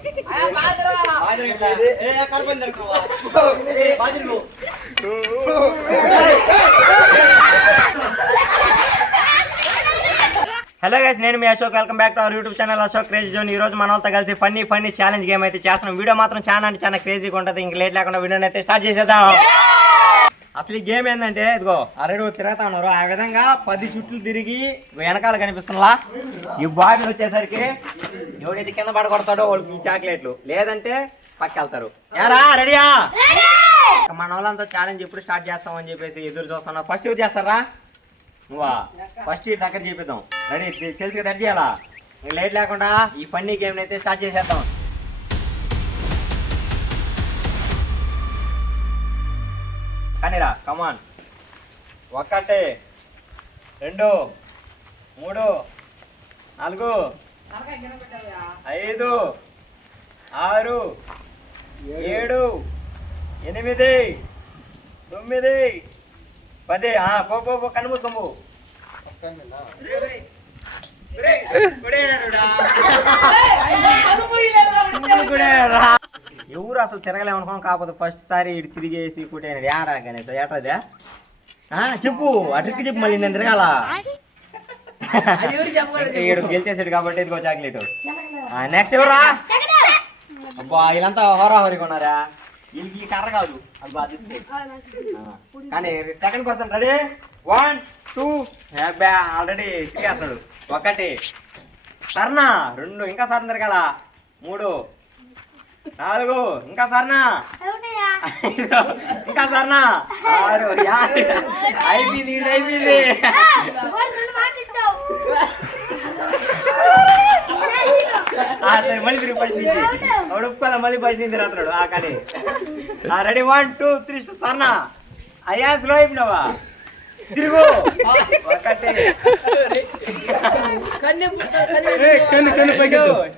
Hello guys, నేను మీ Ashok. Welcome back to our YouTube channel Ashok crazy zone. ఈ రోజు మనతో కలిసి ఫన్నీ ఛాలెంజ్ గేమ్ అయితే చేస్తున్నాం. వీడియో మాత్రం చాలా క్రేజీగా ఉంటుంది. ఇంక లేట్ లేకుండా వీడియోని అయితే స్టార్ట్ చేసేద్దాం. అసలు ఈ గేమ్ ఏంటంటే, ఇదిగో అరెడు తిరుగుతా ఉన్నారు. ఆ విధంగా 10 చుట్లు తిరిగి వెనకాల కనిపిస్తున్నా ఈ బాడీ వచ్చేసరికి ఎవడైతే కింద పడగొడతాడో వాళ్ళకి చాక్లెట్లు, లేదంటే పక్కెళ్తారు. యారా రెడీయా? మన వాళ్ళంతా ఛాలెంజ్ ఎప్పుడు స్టార్ట్ చేస్తామని చెప్పేసి ఎదురు చూస్తున్నా. ఫస్ట్ ఎవరు చేస్తారా? నువ్వా? ఫస్ట్ ఈ దగ్గర చేపిద్దాం. రెడీ? తెలుసు కదా, రెడీ చేయాలా? లేట్ లేకుండా ఈ ఫన్నీ గేమ్ అయితే స్టార్ట్ చేసేద్దాం. కానీరా, కమాన్. 1 2 3 4 5 6 7 8 9 10. పో కన్ను మూసుకోము. ఎవరు అసలు తిరగలేమనుకోం. కాకపోతే ఫస్ట్ సారి ఇటు తిరిగేసి కుట్టేనాడు. యారా గణేష్, ఏట్రదే చెప్పు, అటుకి చెప్పు. మళ్ళీ నేను తిరగాల. ఈడు గెలిచేసాడు కాబట్టి ఇదిగో చాక్లెట్. నెక్స్ట్ ఎవరా? అబ్బా, వీళ్ళంతా హోరాహోరీగా ఉన్నారా? వీళ్ళకి కర్ర కాదు, అది బాధ్యత. కానీ సెకండ్ పర్సన్ రెడీ? 1 2 ఆల్రెడీ తిరిగేస్తాడు. 1 సర్నా, 2 ఇంకా సార్ తిరగాల, 3 4 ఇంకా సర్నా, 5 ఇంకా సర్నా, 6 అయిపోయింది. సరే, మళ్ళీ తిరిగి ఫస్ట్ నుంచి వాడు ఒప్పుకోదా, మళ్ళీ ఫస్ట్ నుంచి రాత్రాడు. కానీ రెడీ? 1 2 3 సర్నా. అయ్యా స్లో అయిపోయినావా? తిరుగు. 1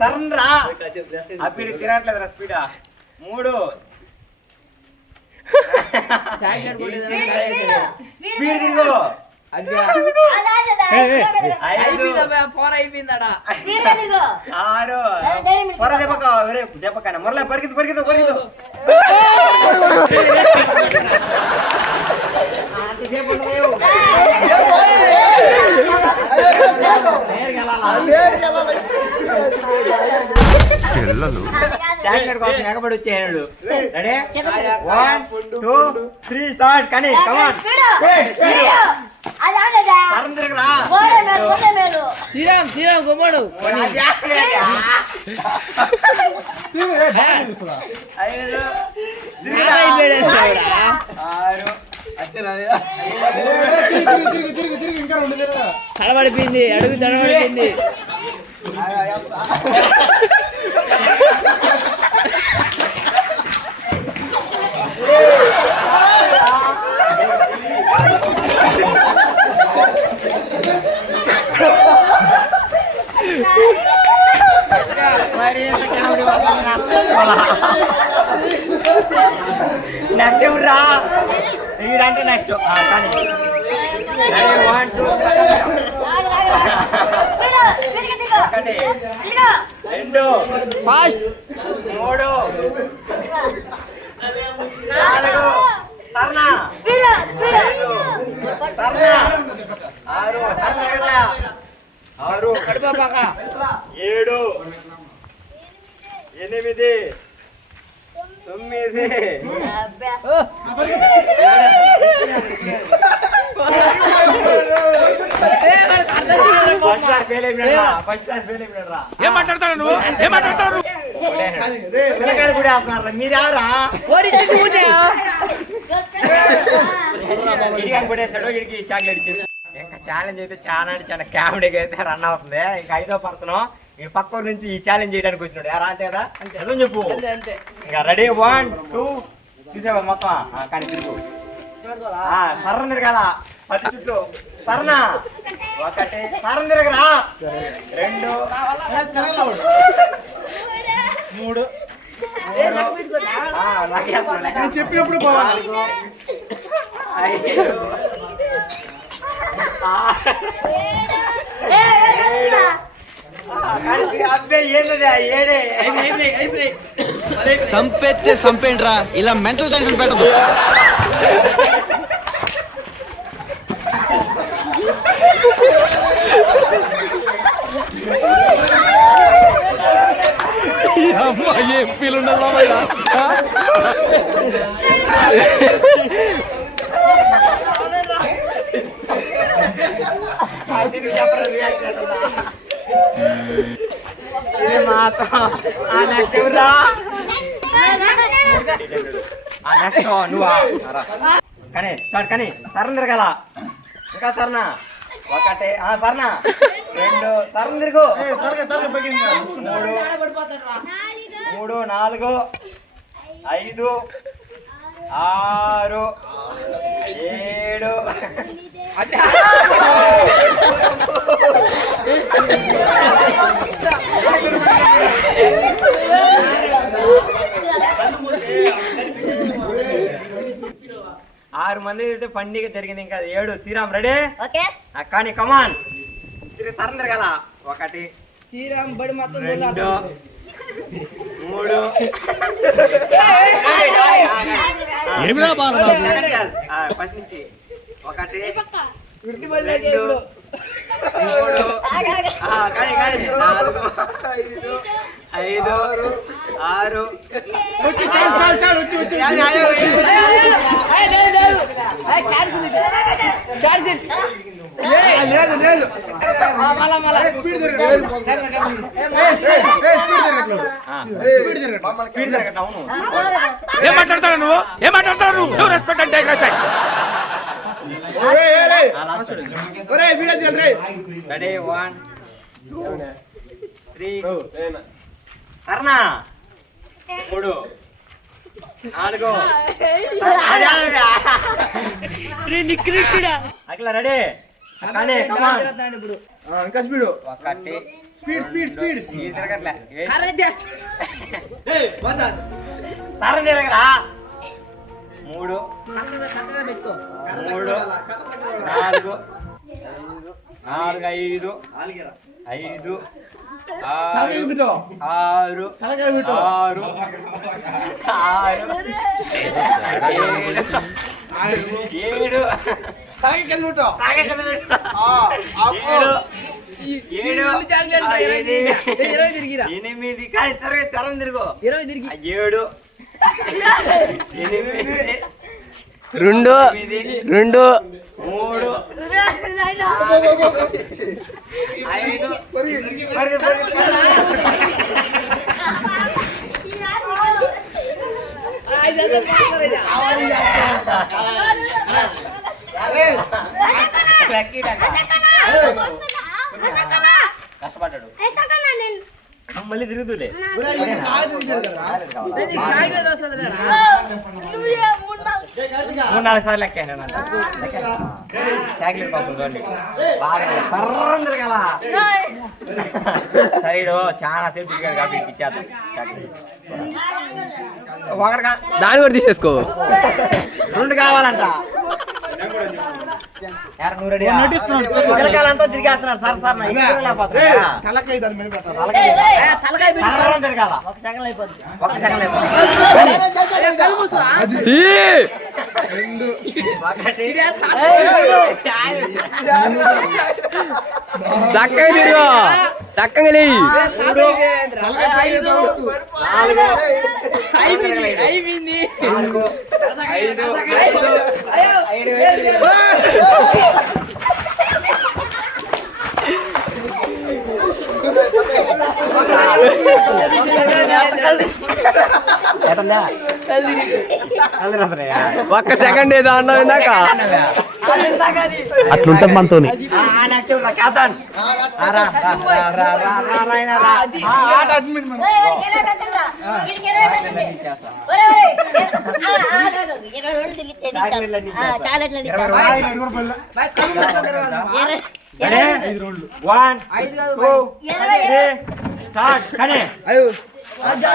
సర్నరా, అప్పుడు తిరగట్లేదురా స్పీడా. 3 స్పీడ్ తిరుగు. 5 6 పొర దెబ్బకాన మొరలే పరిగెత్తు. చాక్లెట్ కోసం ఎగబడి వచ్చేయడు. రెడీ? 1 2 3 స్టార్ట్. కానీ కమాన్, శ్రీరామ్ గుమ్మడు. 5 తడబడిపోయింది, అడుగు తడబడిపోయింది. నెక్స్ట్ ఎవరా? వీడంటే నెక్స్ట్. కానీ 1 2 2 ఫాస్ట్ 3 4 సర్నా, 6 కడుపాక 7 8 9 ఏం మాట్లాడతాడు నువ్వు? పిల్లకాయలు కూడా వేస్తున్నారు. మీరు ఎవరా? ఇడిగాని కొట్టేసాడు. ఇడికి చాక్లెట్ ఇచ్చేసి ఇంకా ఛాలెంజ్ అయితే చాలా కామెడీగా అయితే రన్ అవుతుంది. ఇంకా 5వ పర్సన్ ఈ పక్క నుంచి ఈ ఛాలెంజ్ చేయడానికి వచ్చినాడు. యారా? అంతే కదా? అర్థం చెప్పు. ఇంకా రెడీ? 1 2 చూసేవా మొత్తం? కానీ తిరుగు. సర్రం తిరగాల 10 చుట్టూ. సర్నా 1 సర్రం తిరగరా. 2 3 చెప్పినప్పుడు 5 6 అబ్బాయి ఏంది ఏడే సంపెత్తే సంపేంట్రా ఇలా మెంటల్ టెన్షన్ పెట్టదు ఏం ఫీల్ ఉండదు మామయ్య నువ్వా కానీ స్టార్ట్ కానీ సరం తిరగల ఇంకా సరనా ఒకటి సరనా రెండు సరం తిరుగు మూడు నాలుగు ఐదు ఆరు ఏడు ఆరు మంది అయితే ఫండీగా జరిగింది ఇంకా 7 శ్రీరామ్ రెడీ కానీ కమాన్ తిరిగి సరం తిరగల ఒకటి శ్రీరామ్ బడి మొత్తం రెండు మూడు ఏమిరా బాలరాజు ఫస్ట్ నుంచి ఒకటి రెండు మూడు కానీ కానీ 4 5 6 చాలు వచ్చి లేదు లేదు స్పీడ్ ఏం మాట్లాడతావు నువ్వు రెస్పెక్ట్ అంటే రెడీ 1 2 3 కర్ణా 3 4 అట్లా రెడీ కానీ కమాన్ ఇంకా స్పీడ్ ఒకటి స్పీడ్ తిరగట్లే సారం తిరగలా 3 3 4 5 5 6 6 7 8 కానీ తరం తిరుగు 7 రెండు 3 కష్టపడ్డాడు మళ్ళీ తిరుగుతులే 3-4 సార్లు ఎక్కాను చాక్లెట్ కోసం సర్రం తిరగల సైడు చాలా సేపు తిరిగాడు కాబట్టి ఇచ్చేద్దాం చాక్లెట్ ఒకటి దాన్ని కూడా తీసేసుకో 2 కావాలంట నువ్వు రెడీ పిల్లకాయలంతా తిరిగేస్తున్నారు సార్ సార్ తలకాయ దాని మీద పెట్టాలి తిరగాల ఒక సెకండ్ అయిపోద్ది ఒక సెకండ్ చక్కగా తిరుగు చక్కగా అయిపోయింది ఒక్క సెకండ్ ఏదో అన్నావు ఇందాక అట్లుంటది మనతోని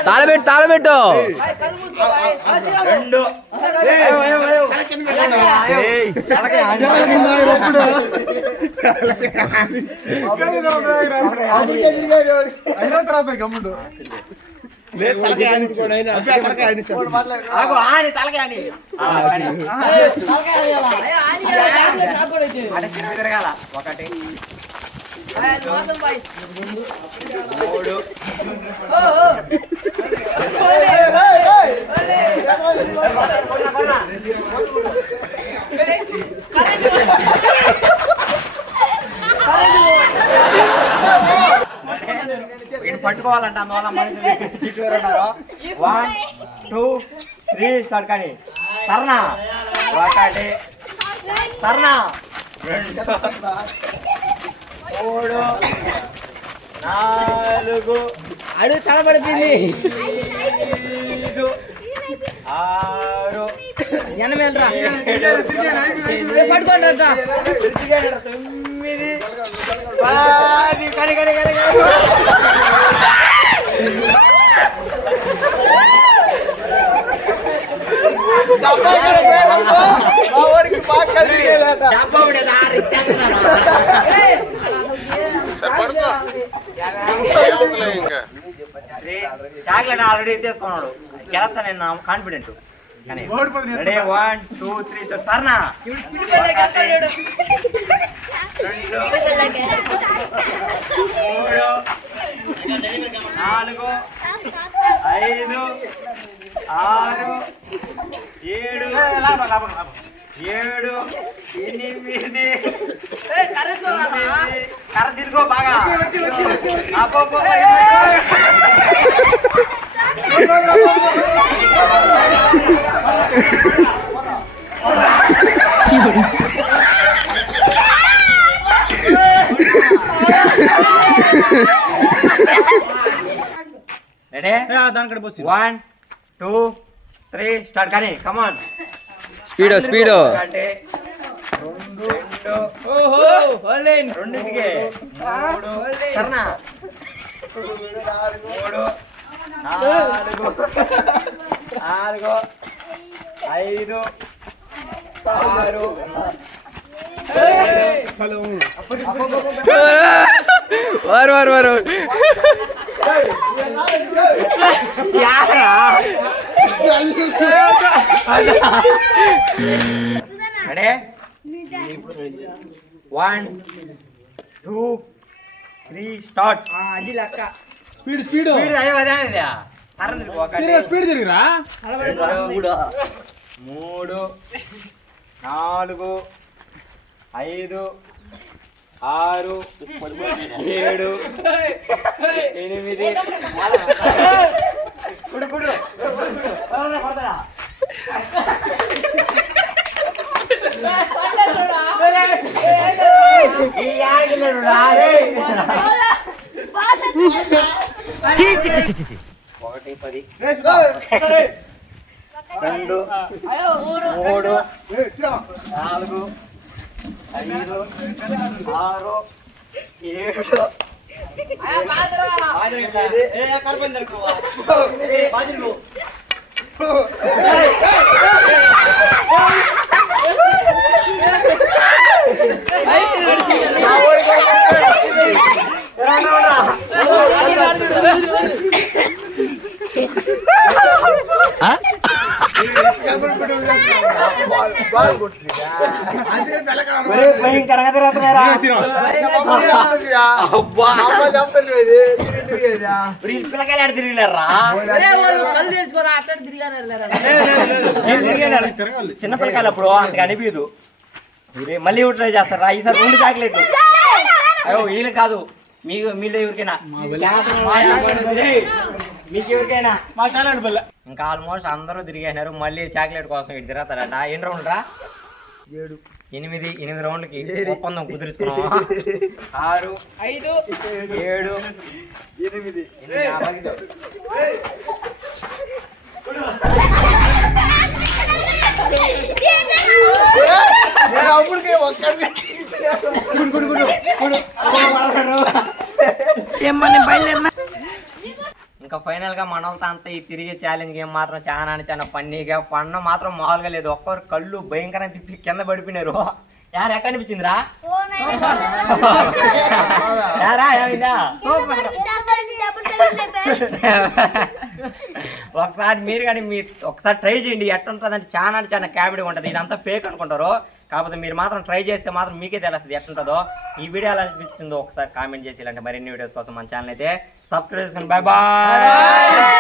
తాళబెట్టు 2 గమ్ముడు తిరగాల 1 వీడు పట్టుకోవాలంట అందువల్ల మనుషులు చుట్టూ ఉన్నారు 1 2 3 స్టార్ట్ కానీ సర్ణ 1 సర్ణ 2 3 4 అడుగు తలబడిపోయింది 5 6 ఎనమేలరా పట్టుకోండి 9 10 కని చాక్లెట్ ఆల్రెడీ తీసుకున్నాడు గెలుస్తా నేను కాన్ఫిడెంట్ కానీ రెడీ 1 2 3 సర్నా కర్ర తిరుగో బాగా రెడీ 1 2 3 స్టార్ట్ కానీ కమాన్ స్పీడ్ రెండింటికి 3 సరేనా 3 4 5 6 వారు రెడీ 1 2 3 స్టార్ట్ స్పీడ్ అయ్యో అదే సరే 1 స్పీడ్ తిరిగిరా 2 3 4 5 6 7 8 కుడు పడతారా ఒకటి 10 2 3 4 5 6 7 భయంకరంగా తిరుగుతున్నారా పిల్లకాయలు ఆడ తిరిగినారా చిన్న పిల్లకాయలు అప్పుడు అంతగా అనిపించదు మళ్ళీ ట్రై చేస్తారా ఈసారి 2 చాక్లెట్లు అయ్యో వీళ్ళు కాదు మీకు మీలో ఎవరికైనా మీకు ఎవరికైనా ఇంకా ఆల్మోస్ట్ అందరూ తిరిగేసినారు మళ్ళీ చాక్లెట్ కోసం ఇటు తిరుగుతారట ఎన్ని రౌండ్ రా 8 రౌండ్లకి ఒప్పందం కుదుర్చుకున్నాం 6 5 7 8 ఇంకా ఫైనల్గా మన వాళ్ళతో అంతా ఈ తిరిగే ఛాలెంజ్ గేమ్ మాత్రం చాలా అంటే చాలా ఫన్నీగా ఫన్ మాత్రం మామూలుగా లేదు. ఒక్కరు కళ్ళు భయంకరంగా తిప్పి కింద పడిపోయినారు. యారు ఎక్కడ అనిపించిందిరా? యారా ఏమైందా? ఒకసారి మీరు కానీ ఒకసారి ట్రై చేయండి ఎట్లా ఉంటుందంటే చాలా కామెడీ ఉంటుంది. ఇదంతా ఫేక్ అనుకుంటారు, కాకపోతే మీరు మాత్రం ట్రై చేస్తే మాత్రం మీకే తెలుస్తుంది ఎట్లుంటుందో. ఈ వీడియో ఎలా అనిపిస్తుందో ఒకసారి కామెంట్ చేసి ఇలాంటి మరిన్ని వీడియోస్ కోసం మన ఛానల్ అయితే సబ్స్క్రైబ్ చేసుకోండి. Bye bye.